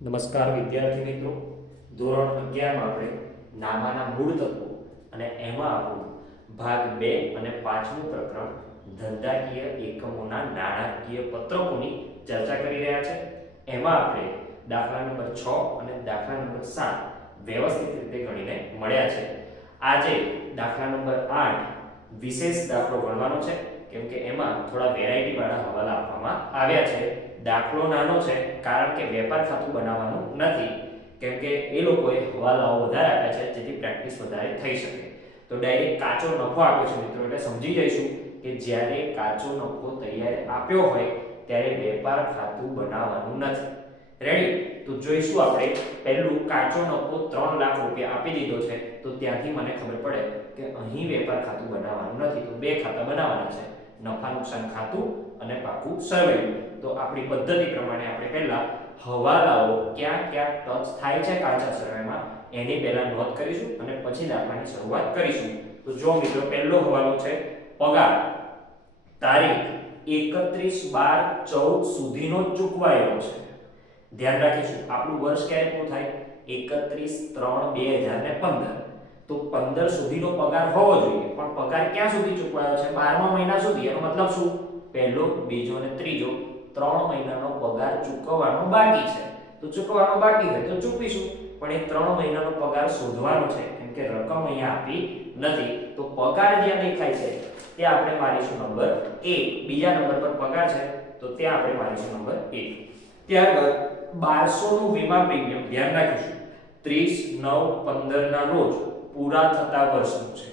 નમસ્કાર વિદ્યાર્થી મિત્રો, ધોરણ 11 માં આપણે નામાના મૂળ તત્વો અને એમાં આપણું ભાગ 2 અને 5મું પ્રકરણ ધંધાકીય એકમોના નાણાકીય પત્રકોની ચર્ચા કરી રહ્યા છે. એમાં આપણે દાખલા નંબર 6 અને દાખલા નંબર 7 વ્યવસ્થિત રીતે ગણીને મળ્યા છે. આજે દાખલા નંબર 8 વિશેષ દાખલો ગણવાનો છે, કેમ કે એમાં થોડા વેરાયટી વાળા હવાલા આપવામાં આવ્યા છે. દાખલો નાનો છે કારણ કે વેપાર ખાતું બનાવવાનું નથી, કેમ કે એ લોકોએ હવાલાઓ વધારે આપ્યા છે જેથી પ્રેક્ટિસ વધારે થઈ શકે. તો ડાયરેક્ટ કાચો નફો આપ્યો છે મિત્રો, એટલે સમજી જઈશું કે જ્યારે કાચો નફો તૈયાર આપ્યો હોય ત્યારે વેપાર ખાતું બનાવવાનું નથી. રેડી? તો જોઈશું આપણે. પહેલું કાચો નફો 3 લાખ રૂપિયા આપી દીધો છે, તો ત્યાંથી મને ખબર પડે કે અહીં વેપાર ખાતું બનાવવાનું નથી, તો બે ખાતા બનાવવાના છે, નફા નુકસાન ખાતું અને પાકું સરવૈયું. તો આપણી પદ્ધતિ પ્રમાણે આપણે પહેલા હવાલાઓ ક્યાં ક્યાં ટચ થાય છે કાચા સરવૈયામાં એની પહેલા નોંધ કરીશું અને પછી દાખલાની શરૂઆત કરીશું. તો જો મિત્રો, પહેલો હવાલો છે પગાર. તારીખ 31/12/14 સુધીનો ચૂકવાયેલો છે. ધ્યાન રાખીશું આપણું વર્ષ ક્યારે પૂરું થાય? 31/3/2015. તો 15 સુધીનો પગાર હોવો જોઈએ, પણ પગાર ક્યાં સુધી ચૂકવાયો છે? 12મા મહિના સુધી. એનો મતલબ શું? પહેલો, બીજો અને ત્રીજો 3 મહિનાનો પગાર ચૂકવવાનો બાકી છે. તો ચૂકવવાનો બાકી હોય તો ચૂકવીશું, પણ એ 3 મહિનાનો પગાર શોધવાનો છે, કેમ કે રકમ અહીંયા આપી નથી. તો પગાર જ્યાં દેખાય છે ત્યાં આપણે મારીશું નંબર 1. બીજા નંબર પર પગાર છે તો ત્યાં આપણે મારીશું નંબર 1. ત્યારબાદ 1200 નું વીમા પ્રીમિયમ. ધ્યાન રાખીશું 30/9/15 ના રોજ પૂરા થતા વર્ષનું છે.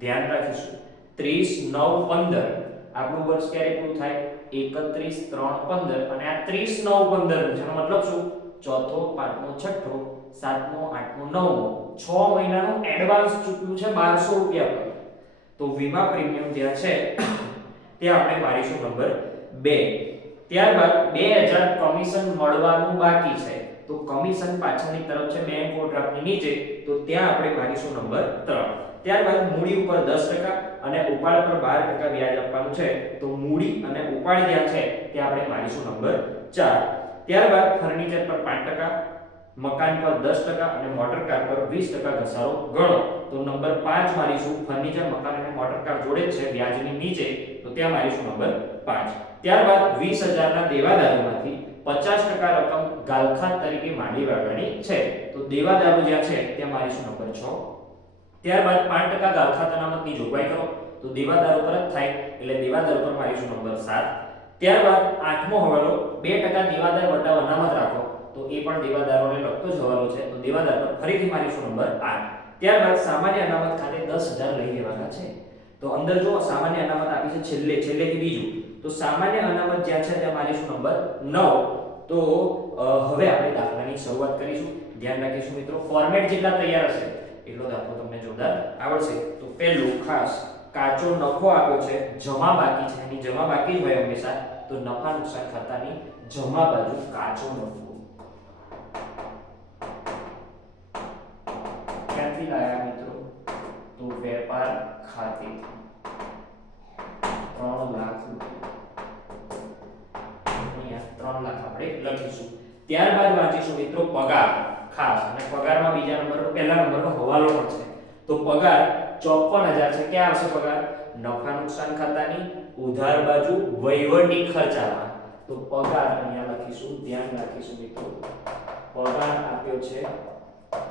ધ્યાન રાખીશું 30/9/15. આપણું વર્ષ ક્યારે પૂરું થાય? 31/3/15. અને આ 30/9/15 જેનો મતલબ શું? ચોથો, પાંચમો, છઠ્ઠો, સાતમો, આઠમો, નવમો 6 મહિનાનું એડવાન્સ ચૂકવ્યું છે 1200 રૂપિયા પર. તો વીમા પ્રીમિયમ જ્યાં છે ત્યાં આપણે મારીશું નંબર 2. ત્યારબાદ 2000 કમિશન મળવાનું બાકી છે. તો કમિશન પાછળની તરફ છે, બેંક ઓવરડ્રાફ્ટની નીચે, તો ત્યાં આપણે મારીશું નંબર 3. ત્યારબાદ મૂડી ઉપર 10% અને ઉપાડ પર 12% વ્યાજ આપવાનું છે. તો મૂડી અને ઉપાડ જ્યાં છે ત્યાં આપણે મારીશું નંબર 4. ત્યારબાદ ફર્નિચર પર 5%, મકાન પર 10% અને મોટર કાર પર 20% ઘસારો ગણો. તો નંબર 5 મારીશું. ફર્નિચર, મકાન અને મોટર કાર જોડે જ છે વ્યાજની નીચે, તો ત્યાં મારીશું નંબર 5. ત્યારબાદ 20000 ના દેવાદારોમાંથી 50% રકમ ગાલખાત તરીકે માંડી વાળવાની છે. તો દેવાદારો જ્યાં છે ત્યાં મારીશું નંબર 6. ત્યારબાદ 5% ગાલખાત અનામતની જોગવાઈ કરો. તો દેવાદારો પર જ થાય, એટલે દેવાદારો પર મારીશું નંબર 7. ત્યારબાદ 8મો હવાલો 2% દેવાદાર વટાવ અનામત રાખો. તો એ પણ દેવાદારોને લગતો જ હવાલો છે, તો દેવાદાર પર ફરીથી મારીશું નંબર 8. ત્યારબાદ સામાન્ય અનામત ખાતે 10000 લઈ લેવાના છે. તો અંદર જો સામાન્ય અનામત આપી છે છેલ્લેથી બીજું, તો સામાન્ય અનામત જ્યાં છે ત્યાં મારીશું નંબર 9. તો હવે આપણે દાખલાની શરૂઆત કરીશું. ધ્યાન રાખીશું મિત્રો, ફોર્મેટ જેટલા તૈયાર હશે એટલો દાખલો તમને જોરદાર આવડશે. તો પહેલું ખાસ કાચો નફો આપ્યો છે, જમા બાકી છે, એની જમા બાકી જ હોય હંમેશા. તો નફા નુકસાન ખાતાની જમા બાજુ કાચો નફો ક્યાંથી લાયા મિત્રો? તો વેપાર ખાતે 3 લાખ રૂપિયા. 3 લાખ આપણે લખીશું. ત્યારબાદ વાંચીશું મિત્રો પગાર ખાસ, અને પગારમાં બીજા નંબર પર પહેલા નંબરનો હવાલો પણ છે. તો પગાર 54000 છે. ક્યાં આવશે પગાર? નફા નુકસાન ખાતાની ઉધાર બાજુ વહીવટી ખર્ચામાં. તો પગાર અહીંયા લખીશું. ધ્યાન રાખીશું મિત્રો, પગાર આપ્યો છે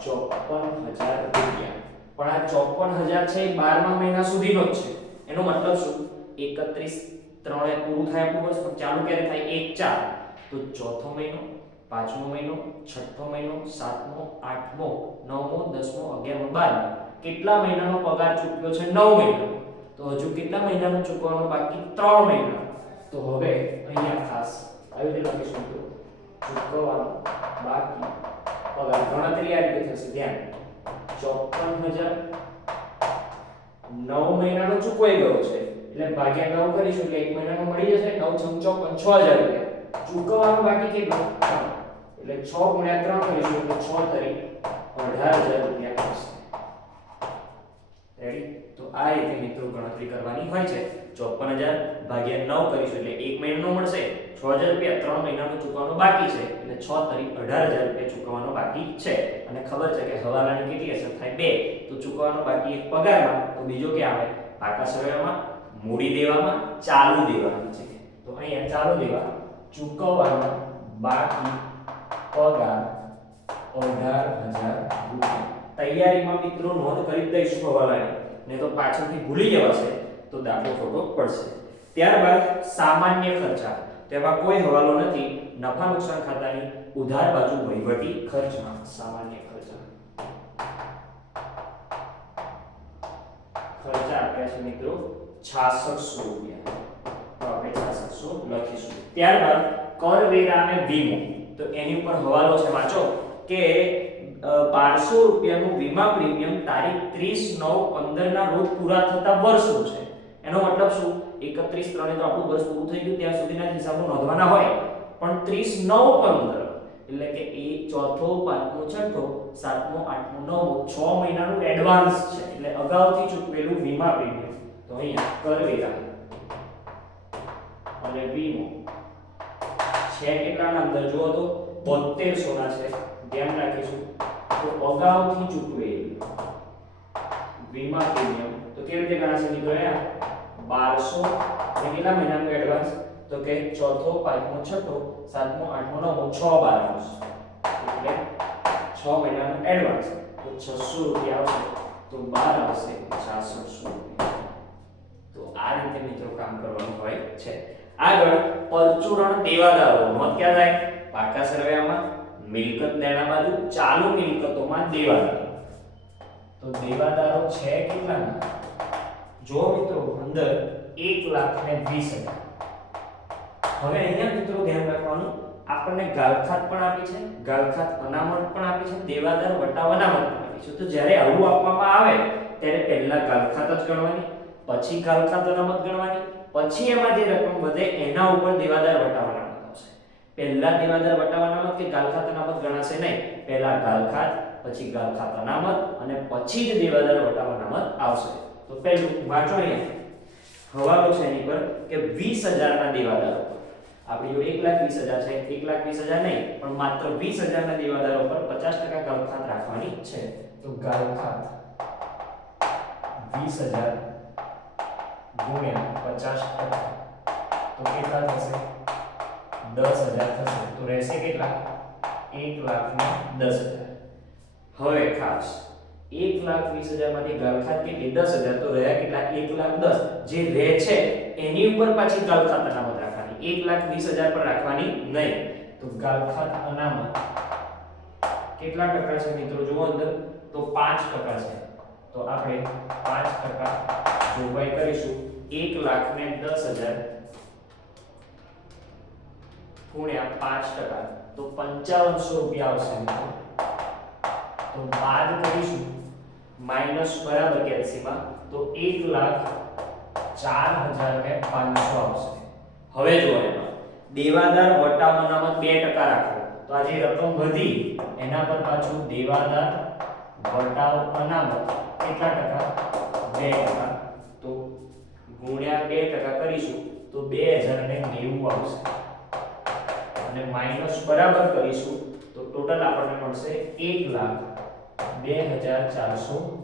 54000 રૂપિયા. પણ આ 54000 છે એ 12મા મહિના સુધીનો જ છે. એનો મતલબ શું? 31/3 પૂરું થાય આપણું વર્ષ, પણ ચાલુ ક્યારે થાય? 1/4. તો ચોથો મહિનો, પાંચમો મહિનો, છઠ્ઠો મહિનો, સાતમો, આઠમો, નવમો, 10મો, 11મો, 12મો. કેટલા મહિનાનો પગાર ચૂકવ્યો છે? 9 મહિના. તો હજુ કેટલા મહિનાનો ચૂકવવાનો બાકી? 3 મહિના. તો હવે અહીંયા ખાસ આવી રીતે લખીશું તો ચૂકવવાનો બાકી પગાર. ગણતરી આ રીતે થશે. ધ્યાન, 54000 9 મહિનાનો ચૂકવાઈ ગયો છે, એટલે ભાગ્યા 9 કરીશું એટલે 1 મહિનાનો મળી જશે. 9 × 54 6000 રૂપિયા. ચૂકવવાનું બાકી કેટલું? એટલે 6 × 3 કરીશું એટલે 6 તરી 18000 રૂપિયા આવશે. રેડી? તો આ રીતે મિત્રો ગણતરી કરવાની હોય છે. 54000 ભાગ્યા 9 કરીશું એટલે 1 મહિનાનો મળશે 6000 રૂપિયા 3 મહિનાનો ચૂકવવાનો બાકી છે એટલે 6 તરી 18000 રૂપિયા ચૂકવવાનો બાકી છે અને ખબર છે કે હવાલાની કેટલી અસર થાય 2 તો ચૂકવવાનો બાકી એક પગારમાં તો બીજો ક્યાં આવે પાકા સરવાળામાં મૂડી દેવામાં ચાલુ દેવામાં છે તો અહીંયા ચાલુ દેવા ચૂકવવાનો બાકી પગાર 18000 રૂપિયા તૈયારીમાં મિત્રો નોંધ કરી દઈશું હવાલાની ને તો પાછળથી ભૂલી જવાશે તો દાખલો ખોટો પડશે ત્યારબાદ સામાન્ય ખર્ચા તેમાં કોઈ હવાલો નથી નફા નુકસાન ખાતાની ઉધાર બાજુ વહીવટી ખર્ચમાં સામાન્ય ખર્ચા આપ્યા છે મિત્રો 6600 રૂપિયા તો આપણે 6600 લખીશું ત્યારબાદ કરવેરા અને વીમો તો એની ઉપર હવાલો છે વાંચો કે 1200 રૂપિયાનું વીમા પ્રીમિયમ તારીખ 30/9/15 ના રોજ પૂરા થતા વર્ષનું છે એનો મતલબ શું 31/3 તો આપણું વર્ષ પૂરું થઈ ગયું ત્યાં સુધીના હિસાબો નોંધવાના હોય પણ 30/9/15 એટલે કે એ ચોથો પાંચમો છઠ્ઠો સાતમો આઠમો નવમો 6 મહિનાનું એડવાન્સ છે એટલે અગાઉથી ચૂકવેલું વીમા પ્રીમિયમ તો અહીંયા કરવેરા અને વીમો છે કેટલાના અંદર જુઓ તો 7200 ના છે ધ્યાન રાખીશું તો અગાઉથી ચૂકવેલું વીમા પ્રીમિયમ તો કેવી રીતે ગણાશે મિત્રો અહીંયા 1200 કેટલા મહિનાનું એડવાન્સ તો કે ચોથો પાંચમો છઠ્ઠો સાતમો આઠમો નવમો 6 12 એટલે 6 મહિનાનું એડવાન્સ તો 600 રૂપિયા આવશે તો 12 આવશે 6600 રૂપિયા તો આ રીતે મિત્રો કામ કરવાનું હોય છે આગળ પરચુરણ દેવાદારો નોંધ ક્યાં થાય પાકા સરવૈયામાં મિલકત દેણા બાજુ ચાલુ મિલકતોમાં દેવાદારો તો દેવાદારો છે કેટલાના જો મિત્રો અંદર 1,20,000 હવે અહીંયા મિત્રો ધ્યાન રાખવાનું આપણને ગાલખાત પણ આપી છે ગાલખાત અનામત પણ આપી છે દેવાદાર વટાવ અનામત પણ આપી છે તો જ્યારે આવું આપવામાં આવે ત્યારે પહેલા ગાલખાત જ ગણવાની પછી ગાલખાત અનામત ગણવાની પછી એમાં જે રકમ વધે એના ઉપર દેવાદાર વટાવ અનામત આવશે પહેલા દેવાદાર વટાવ અનામત કે ગાલખાત અનામત ગણાશે નહીં પહેલા ગાલખાત પછી ગાલખાત અનામત અને પછી જ દેવાદાર વટાવ અનામત આવશે તો પહેલું વાંચો અહીંયા હવાલો છે એની પર કે 20000 ના દેવાદારો આપણી જોડે 1,20,000 છે 1,20,000 નહીં પણ માત્ર 20000 ના દેવાદારો પર 50% ગાલખાત રાખવાની છે તો ગાલખાત 20000 ગુણ્યા 50% તો કેટલા થશે 10000 થશે તો રહેશે કેટલા 1,10,000 હવે ખાસ 1,20,000 માંથી ગાલખાત કેટલી 10,000 તો રહ્યા કેટલા 1,10,000 જે રહે છે એની ઉપર પાછી ગાલખાત અનામત રાખવાની 1,20,000 પર રાખવાની નહીં તો ગાલખાત અનામત કેટલા ટકા છે મિત્રો જુઓ અંદર તો 5% છે તો આપણે 5% જોગવાઈ કરીશું 1,10,000 ગુણ્યા 5% તો 5500 રૂપિયા આવશે મિત્રો તો બાદ કરીશું માઈનસ બરાબર કેલ્સીમાં તો 1,04,500 આવશે હવે જો એમાં દેવાદાર વટાવ અનામત 2% રાખો તો આ જે રકમ વધી એના પર પાછું દેવાદાર વટાવ અનામત કેટલા ટકા 2% તો ગુણ્યા 2% કરીશું તો 2090 આવશે અને માઈનસ બરાબર કરીશું તો ટોટલ આપણને મળશે 1,02,410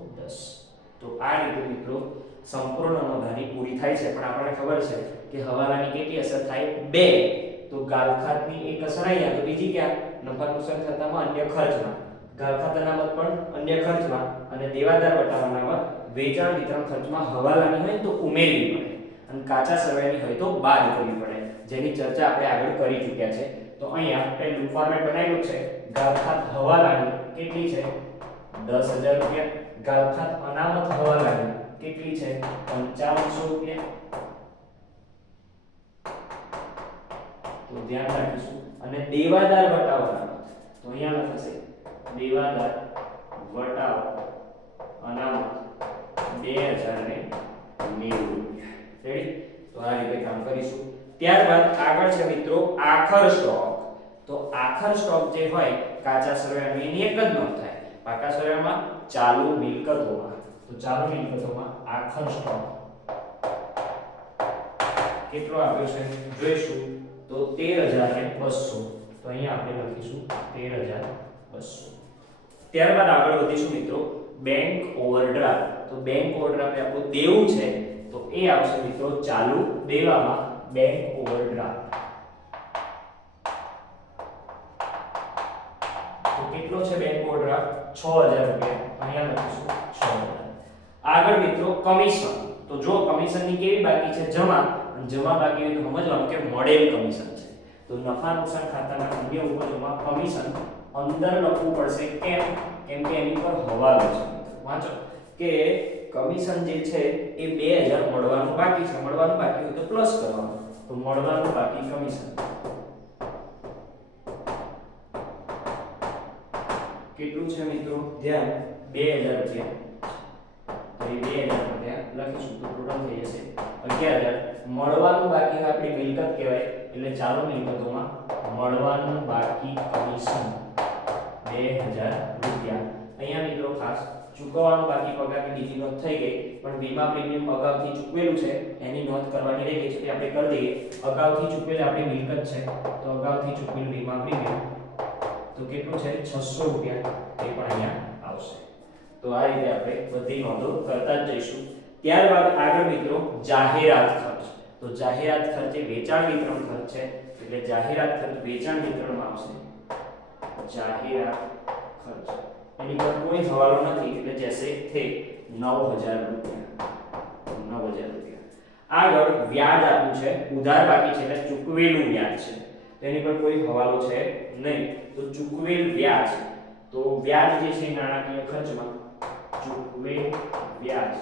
તો આ રીતે મિત્રો સંપૂર્ણ નોંધણી પૂરી થાય છે પણ આપણને ખબર છે કે હવાલાની કેટલી અસર થાય 2 તો ગાલખાતની એક અસર અહીંયા તો બીજી ક્યાં નફા નુકસાન ખાતામાં અન્ય ખર્ચમાં ગાલખાત અનામત પણ અન્ય ખર્ચમાં અને દેવાદાર વટાવ અનામત વેચાણ વિતરણ ખર્ચમાં હવાલાની હોય તો ઉમેરવી પડે અને કાચા સરવૈયાની હોય તો બાદ કરવી પડે જેની ચર્ચા આપણે આગળ કરી ચૂક્યા છે તો અહીંયા પહેલું ફોર્મેટ બનાવ્યું છે ગાલખાત હવાલાની કેટલી છે 10,000 રૂપિયા ગાલખાત અનામત હવાલાની કેટલી છે 5500 રૂપિયા તો ધ્યાન રાખીશું અને દેવાદાર વટાવ અનામત તો અહીંયા લખશે દેવાદાર વટાવ અનામત 2,090 રૂપિયા રેડી તો આ રીતે કામ કરીશું ત્યારબાદ આગળ છે મિત્રો આખર સ્ટોક તો આખર સ્ટોક જે હોય કાચા સરવૈયાની એની એક જ નોંધ થાય પાકા સરવૈયામાં ચાલુ મિલકતોમાં તો ચાલુ મિલકતોમાં આખર સ્ટોક કેટલો આપ્યો છે જોઈશું તો 13,200. તો અહીંયા આપણે લખીશું 13,200. ત્યારબાદ આગળ વધીશું મિત્રો બેંક ઓવરડ્રાફ્ટ. તો બેંક ઓવરડ્રાફ્ટ આપણું દેવું છે તો એ આવશે મિત્રો ચાલુ દેવામાં બેંક ઓવરડ્રાફ્ટ. તો કેટલો છે બેંક ઓવરડ્રાફ્ટ? 6,000 રૂપિયા. અહીંયા લખીશું 6,000. આગળ મિત્રો કમિશન. તો જો કમિશનની કેવી બાકી છે? જમા. અને જમા બાકી હોય તો સમજવાનું કે મોડેલ કમિશન છે. તો નફા નુકસાન ખાતાના અન્ય ઉપજોમાં કમિશન અંદર લખવું પડશે. કેમ? કેમ કે એની પર હવાલો છે. વાંચો કે કમિશન જે છે એ 2000 મળવાનું બાકી છે. મળવાનું બાકી હોય તો પ્લસ કરવાનું. તો મળવાનું બાકી કમિશન કેટલું છે મિત્રો? ધ્યાન 2000 રૂપિયા. તો એ 2000 રૂપિયા લખીશું તો ટોટલ થઈ જશે 11,000. મળવાનું બાકી આપણી મિલકત કહેવાય એટલે ચાલો મિલકતોમાં મળવાનું બાકી કમિશન 2000 રૂપિયા. અહીંયા મિત્રો ખાસ ચૂકવવાનું બાકી પગારની બીજી નોંધ થઈ ગઈ, પણ વીમા પ્રીમિયમ અગાઉથી ચૂકવેલું છે એની નોંધ કરવાની રહી ગઈ છે તે આપણે કરી દઈએ. અગાઉથી ચૂકવેલ આપણી મિલકત છે તો અગાઉથી ચૂકવેલ વીમા પ્રીમિયમ તો કેટલું છે? 600 રૂપિયા. એ પણ અહીંયા આવશે. તો આ રીતે આપણે બધી નોંધો કરતા જ જઈશું. ત્યારબાદ આગળ મિત્રો જાહેરાત ખર્ચ. તો જાહેરાત ખર્ચ એ વેચાણ વિતરણ ખર્ચ છે એટલે જાહેરાત ખર્ચ વેચાણ વિતરણમાં આવશે. જાહેરાત ખર્ચ એની પર કોઈ હવાલો નથી એટલે જैसे थे 9,000 રૂપિયા. 9,000 રૂપિયા. આગળ વ્યાજ આપ્યું છે, ઉધાર બાકી છે એટલે ચૂકવેલું વ્યાજ છે. તેની પર કોઈ હવાલો છે નહીં. તો ચૂકવેલ વ્યાજ. તો વ્યાજ જે છે નાણાકીય ખર્ચમાં ચૂકવેલ વ્યાજ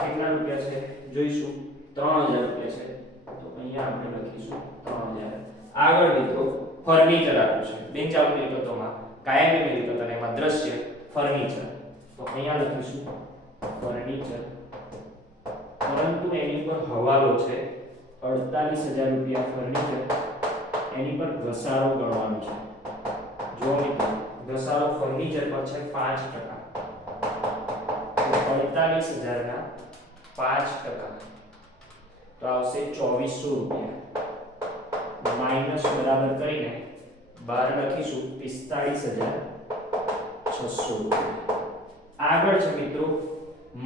કેટલા રૂપિયા છે જોઈશું. 3,000 રૂપિયા છે. તો અહીંયા આપણે લખીશું 3,000. આગળ મિત્રો ફર્નિચર આપ્યું છે. બિનચાલુ મિલકતોમાં કાયમી મિલકત અને એમાં દ્રશ્ય ફર્નિચર. તો અહીંયા લખીશું ફર્નિચર. પરંતુ એની પર હવાલો છે 48,000 રૂપિયા ફર્નિચર. એની પર ઘસારો ગણવાનો છે. જો મિત્રો ઘસારો ફર્નિચર પર છે 5%. તો 48,000 ના 5% તો આવશે 2,400 રૂપિયા. માઈનસ બરાબર કરીને 12 લખીશું 45,600 રૂપિયા. આગળ છે મિત્રો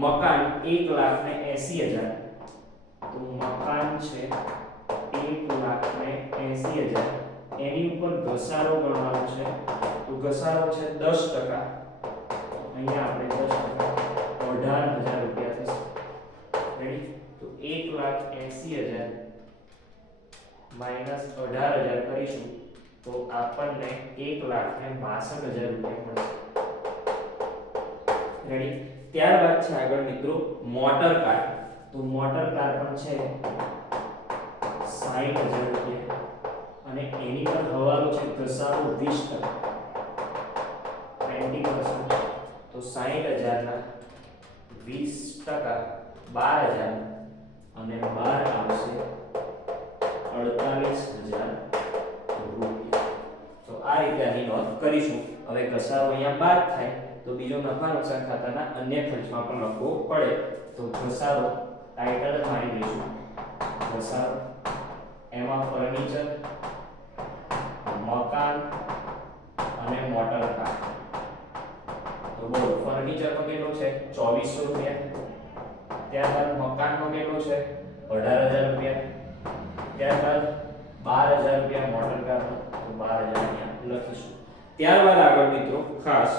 મકાન 1,80,000. તો મકાન છે 1,80,000. એની ઉપર ઘસારો ગણવાનો છે. તો ઘસારો છે 10%. અહીંયા આપણે 10% 18,000 રૂપિયા થશે. રેડી? તો 1,80,000 માઈનસ 18,000 કરીશું તો આપણને 1,62,000 રૂપિયા મળશે. રેડી? ત્યારબાદ છે આગળ મિત્રો મોટર કાર. તો મોટર કાર પણ છે 60,000 રૂપિયા અને એની પર હવાલો છે ઘસારો 20%. 20% તો 60,000 ના 20% 12,000 અને 12 આવશે 48,000 રૂપિયા. તો આ રીતે આની નોંધ કરીશું. હવે ઘસારો અહીંયા બાદ થાય તો બીજો નફા નુકસાન ખાતાના અન્ય ખર્ચમાં પણ લખવો પડે. તો ઘસારો ટાઇટલ મારી દઈશું ઘસારો. એમાં ફર્નિચર, મકાન અને મોટર કાર. તો બોલો ફર્નિચર નો કેટલો છે 2,400 રૂપિયા. ત્યારબાદ મકાનનો કેટલો છે 18,000 રૂપિયા. ત્યારબાદ 12,000 રૂપિયા મોટર કારનો. તો 12,000 અહીંયા લખીશું. ત્યારબાદ આગળ મિત્રો ખાસ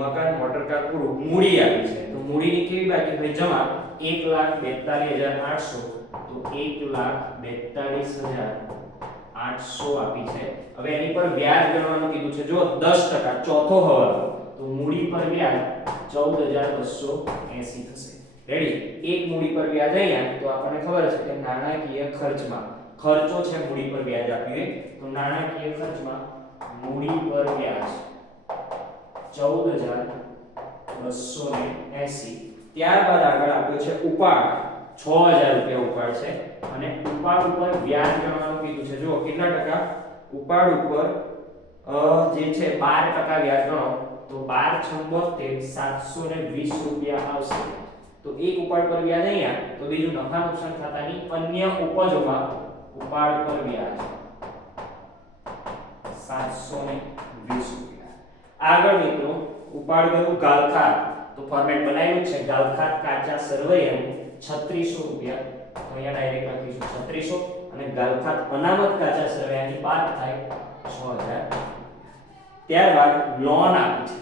મકાન મોટર કાર પૂરું મૂડી આપી છે. તો મૂડીની કેવી બાકી હોય? જમા 1,42,800. તો 1,42,800 આપી છે. હવે એની પર વ્યાજ ગણવાનું કીધું છે. જો 10% ચોથો હવાલો. તો મૂડી પર વ્યાજ 14,280 થશે. રેડી? એક મૂડી પર વ્યાજ અહીંયા તો આપણને ખબર છે કે નાણાકીય ખર્ચમાં ખર્ચો છે મૂડી પર વ્યાજ આપ્યું તો નાણાકીય ખર્ચમાં મૂડી પર વ્યાજ 14,280. ત્યારબાદ આગળ આપ્યો છે ઉપાડ 6,000 રૂપિયા ઉપાડ છે અને ઉપાડ ઉપર વ્યાજ ગણવાનું કીધું છે. જો કેટલા ટકા? ઉપાડ ઉપર જે છે 12% વ્યાજ ગણો તો 12 × 72 720 રૂપિયા આવશે. તો એક ઉપાડ પર વ્યાજ અહીંયા, તો બીજું નફા નુકસાન ખાતાની અન્ય ઉપજોમાં ઉપાડ પર વ્યાજ 720 રૂપિયા. આગળ મિત્રો ઉપાડ ગયું ગાલખાત, તો ફોર્મેટ બનાવ્યું છે ગાલખાત કાચા સરવૈયાનું 3600 રૂપિયા, તો અહીંયા ડાયરેક્ટ લખીશું 3600 અને ગાલખાત અનામત કાચા સરવૈયાની બાદ થાય 6000. ત્યારબાદ લોન આપી છે,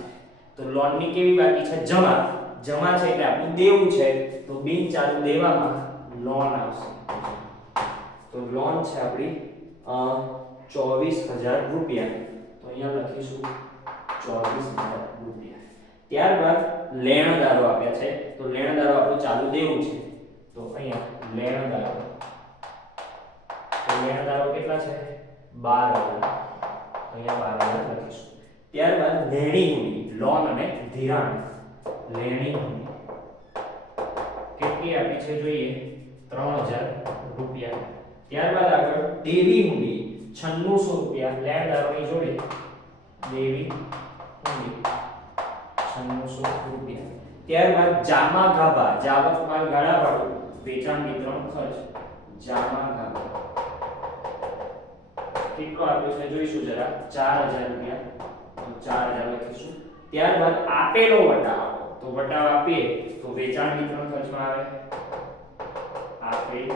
તો લોનની કેવી બાકી છે? જમા. જમા છે એટલે આપણું દેવું છે, તો બિન ચાલુ દેવામાં લોન આવશે. તો લોન છે આપણી 24000 રૂપિયા, તો અહીંયા લખીશું 24000 રૂપિયા. ત્યારબાદ લેણદારો આપ્યા છે, તો લેણદારો આપણું ચાલુ દેવું છે, તો અહીંયા લેણદારો, તો લેણદારો કેટલા છે? 12000, અહીંયા 12000 લખીશું. ત્યારબાદ લેણી હુંડી, લોન અને ધિરાણ. લેણી હુંડી કેટલી આપી છે જોઈએ? 3000 રૂપિયા. ત્યારબાદ આગળ દેવી હુંડી 9600 રૂપિયા, લેણદારોની જોડે દેવી હુંડી 9600 રૂપિયા. ત્યારબાદ જામા ગાભા, જાવક માલ ગાળા વાળું વેચાણ વિતરણ ખર્ચ, જામા ગાભા કેટલો આપ્યો છે જોઈશું જરા, 4000 રૂપિયા, તો 4000 લખીશું. ત્યારબાદ આપેલો વટાવ, તો વટાવ આપીએ તો વેચાણ વિતરણ ખર્ચમાં આવે, આપેલ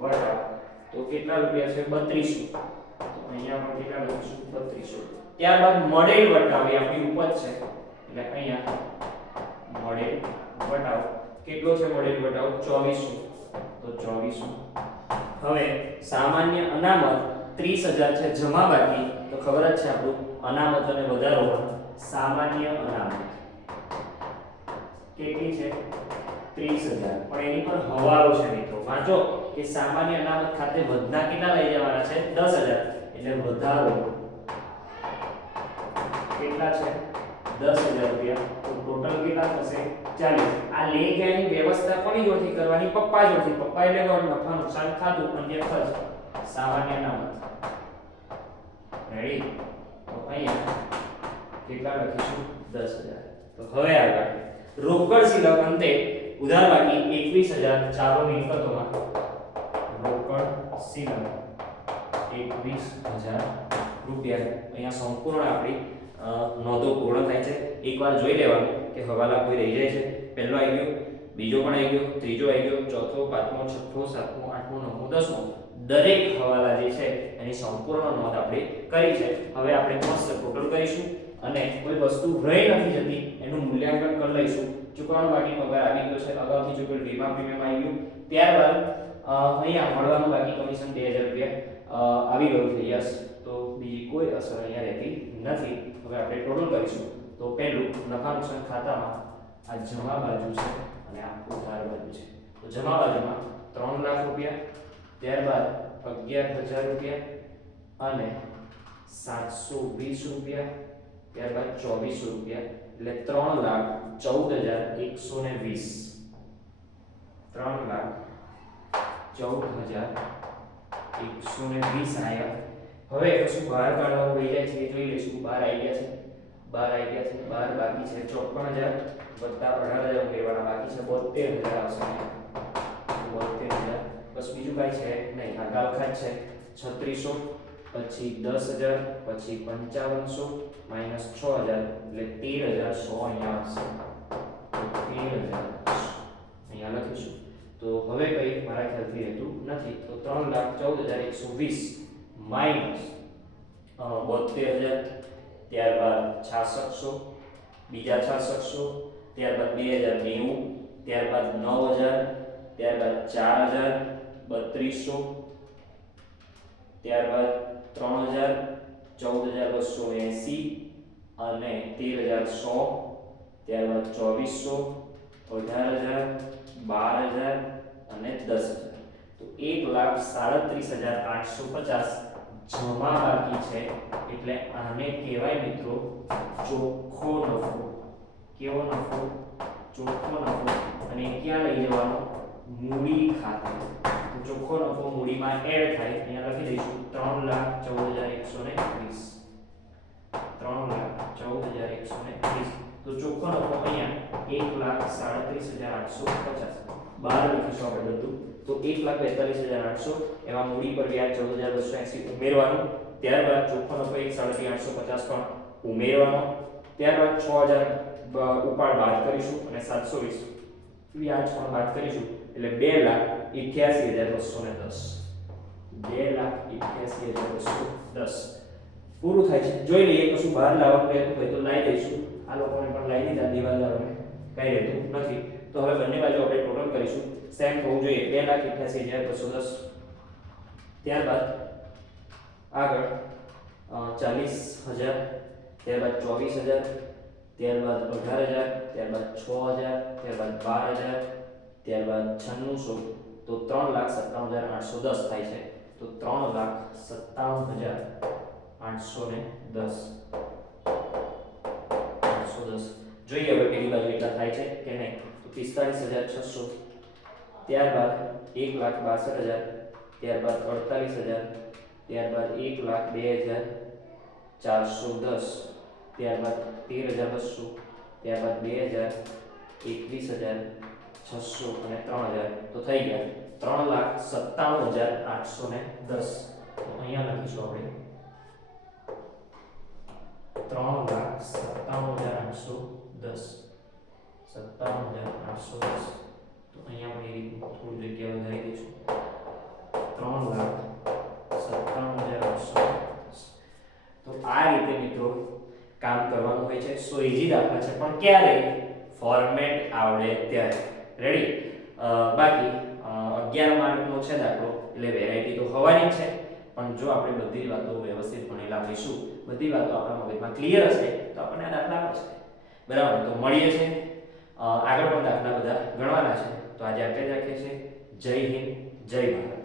વટાવ તો કેટલા રૂપિયા છે? 3200, તો અહીંયા પણ કેટલા લખીશું? 3200. ત્યારબાદ મળેલ વટાવ, એ આપણી ઉપજ છે એટલે અહીંયા મળેલ વટાવ કેટલો છે? મળેલ વટાવ 2400, તો 2400. હવે સામાન્ય અનામત 30000 છે, જમા બાકી, તો ખબર જ છે આપણું અનામત અને વધારોમાં સામાન્ય અનામત કેટલી છે? 30000, પણ એની પર હવાલો છે મિત્રો. વાંચો કે સામાન્ય અનામત ખાતે વધના કેટલા લઈ જવાના છે? 10000, એટલે વધારો કેટલા છે? 10000 રૂપિયા, તો ટોટલ કેટલા થશે? 40. આ લે ગયાની વ્યવસ્થા કોની જોડથી કરવાની? પપ્પા જોડથી. પપ્પા એટલે નફા નુકસાન ખાતું, અન્ય ખર્ચ, સામાન્ય અનામત. રેડી? તો અહીંયા કેટલા લખીશું? 10000. તો હવે આગળ રોકડ સિલક અંતે ઉધાર બાકી 21000 ચાલુ મિલકતોમાં, રોકડ સિલક 21000 રૂપિયા. અહીંયા સંપૂર્ણ આપણી નોંધો પૂર્ણ થાય છે. એકવાર જોઈ લેવાનું કે હવાલા કોઈ રહી જાય છે. પહેલો આવી ગયો, બીજો પણ આવી ગયો, ત્રીજો આવી ગયો, ચોથો, પાંચમો, છઠ્ઠો, સાતમો, આઠમો, નવમો, દસમો, દરેક હવાલા જે છે એની સંપૂર્ણ નોંધ આપણે કરી છે. હવે આપણે મસ્ત ટોટલ કરીશું અને કોઈ વસ્તુ રહી નથી જતી એનું મૂલ્યાંકન કરી લઈશું. ચૂકવવાનો બાકી પગાર આવી ગયો છે, અગાઉથી ચૂકવેલ વીમા પ્રીમિયમ આવી ગયું. ત્યારબાદ અહીંયા મળવાનું બાકી કમિશન 2000 રૂપિયા આવી ગયું છે. યસ, તો બીજી કોઈ અસર અહીંયા રહેતી નથી. હવે આપણે ટોટલ કરીશું. તો પહેલું નફા નુકસાન ખાતામાં આ જમા બાજુ છે અને આ ઉધાર બાજુ છે. તો જમા બાજુમાં 3 લાખ રૂપિયા, ત્યારબાદ 11000 રૂપિયા અને 720 રૂપિયા, ત્યારબાદ 2400 રૂપિયા, એટલે 3,14,120. 3,14,120 આયા. હવે કશું બહાર કાઢવાનું રહી જાય છે એ જોઈ લઈશું. બહાર આવી ગયા છે, બહાર બાકી છે 54,000 વત્તા 18,000 ઉમેરવાના બાકી છે, 72,000 આવશે. 72,000 બસ, બીજું કાંઈ છે નહીં. આ ગાલખાત છે 3600, પછી 10,000, પછી 5500 માઈનસ 6000 એટલે 13,100 અહીંયા આવશે. 13,100 અહીંયા લખીશું. તો હવે કંઈ મારા ખ્યાલથી રહેતું નથી. તો 3,14,120 માઈનસ 72,000, ત્યારબાદ 6600, બીજા 6600, ત્યારબાદ 2090, ત્યારબાદ 9,000, ત્યારબાદ 4,000, 3200, ત્યારબાદ 3,000, 14,280 અને 13,100, ત્યારબાદ 2400, 18,000, 12,000 અને 10,000. તો 1,37,850 જમા બાકી છે. એટલે આને કહેવાય મિત્રો ચોખ્ખો નફો. કેવો નફો? ચોખ્ખો નફો. અને ક્યાં લઈ જવાનો? મૂડી ખાતે. તો ચોખ્ખો નફો મૂડીમાં એડ થાય. અહીંયા લખી દઈશું 3,14,120. 3,14,120. તો ચોખ્ખો નફો અહીંયા 1,37,850 બહાર લખીશું આપણે બધું તો 1,42,800 એમાં મૂડી પર વ્યાજ 14,280 ઉમેરવાનું ત્યારબાદ ચોખ્ખો નફો 1,850 પણ ઉમેરવાનો ત્યારબાદ 6,000 ઉપાડ બાદ કરીશું અને 720 વ્યાજ પણ બાદ કરીશું એટલે 2,88,210 2,88,210 પૂરું થાય છે જોઈ લઈએ કશું બહાર લાવવાનું રહેતું હોય તો લાવી દઈશું આ લોકોને પણ લાવી દીધા દિવાલદારોને કઈ રહેતું નથી તો હવે બંને બાજુ આપણે ટોટલ કરીશું સેમ થવું જોઈએ 2,88,210 ત્યારબાદ આગળ 40,000 ત્યારબાદ 24,000 ત્યારબાદ 18,000 ત્યારબાદ 6,000 ત્યારબાદ 12,000 ત્યારબાદ 9600 તો 3,57,810 થાય છે તો 3,57,810 જોઈએ હવે પેલી બાજુ એટલા થાય છે કે નહીં તો 45,600 ત્યારબાદ 1,62,000 ત્યારબાદ 48,000 ત્યારબાદ 1,02,410 ત્યારબાદ 13,200 ત્યારબાદ 2,000 21,600 અને 3,000 તો થઈ ગયા 3,57,810 તો અહીંયા લખીશું આપણે 3,57,810 57,810 તો અહીંયા આપણે એ રીતનું થોડી જગ્યા વધારી દઈશું 3,57,810 તો આ રીતે મિત્રો કામ કરવાનું હોય છે સો ઈઝી દાખલા છે પણ ક્યારે ફોર્મેટ આવડે ત્યારે રેડી બાકી 11 માર્કનો છે દાખલો એટલે વેરાયટી તો હોવાની જ છે પણ જો આપણે બધી વાતો વ્યવસ્થિત ભણેલા હોઈશું બધી વાતો આપણા મગજમાં ક્લિયર હશે તો આપણને આ દાખલા આવશે બરાબર તો મળીએ છે આગળ પણ દાખલા બધા ગણવાના છે તો આજે આપણે જ રાખીએ છીએ જય હિન્દ જય ભારત